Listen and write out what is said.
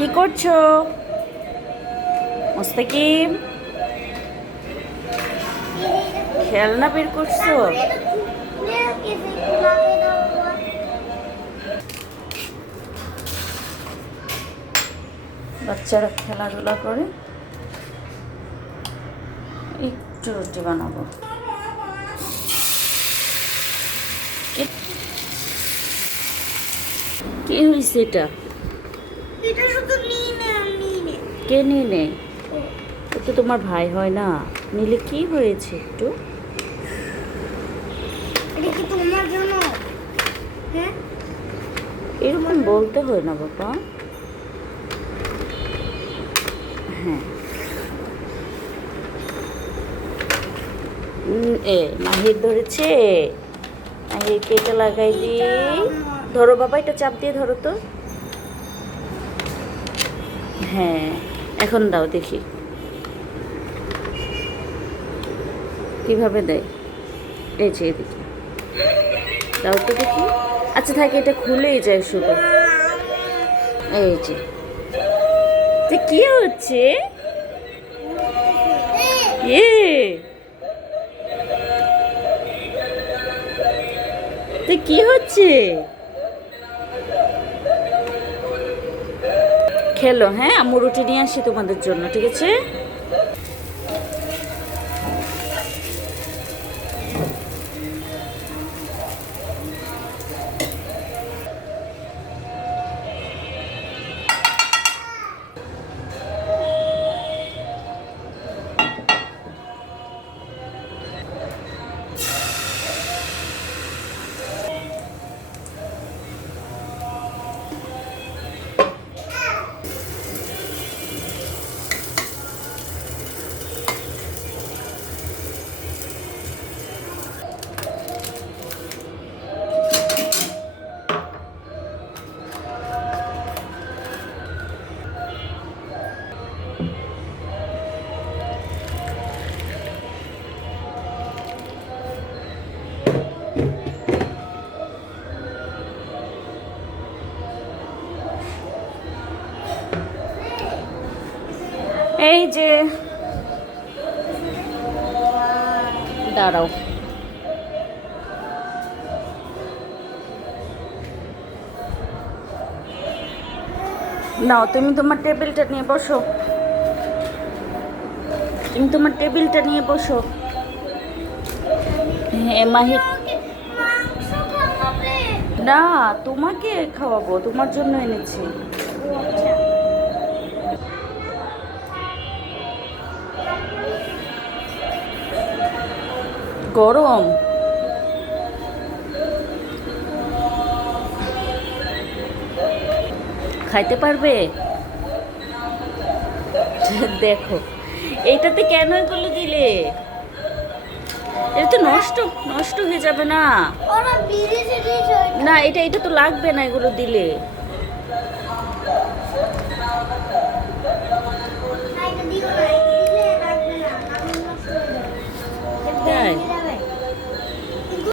কি করছ? মুস্তাকিম খেলনা বের করছ? বাচ্চারা খেলাধুলা করে। একটু রুটি বানাবো। কি হয়েছে এটা? এটা শুধু নিয়ে নে নিয়ে কে নিয়ে নেই ও তো তোমার ভাই হয় না। নিলে কি হয়েছে একটু? এটা কি তোমার জন্য? হ্যাঁ? এরকম বলতে হয় না বাবা। হ্যাঁ। এ মাহির ধরেছে। মাহিরকে এটা লাগাই দি ধরো বাবা এটা চাপ দিয়ে ধরো তো। হ্যাঁ এখন দাও দেখি। কীভাবে দেয়? এই যে এদিকে। দাও তো দেখি। আচ্ছা থাকে, এটা খুলেই যায় শুধু। এই যে। কি হচ্ছে? এ! কি হচ্ছে? খেলো হ্যাঁ? আমি রুটি নিয়ে আসি তোমাদের জন্য ঠিক আছে? এই যে দাঁড়াও। নাও তুমি তোমার টেবিলটা নিয়ে বসো। তুমি তোমার টেবিলটা নিয়ে বসো। হ্যাঁ না, তোমাকে খাওয়াবো, তোমার জন্য এনেছি। গরম। খাইতে পারবে? দেখো। এইটাতে কেন এগুলো দিলে? এটা তো নষ্ট নষ্ট হয়ে যাবে না। না এটা এটা তো লাগবে না এগুলো দিলে।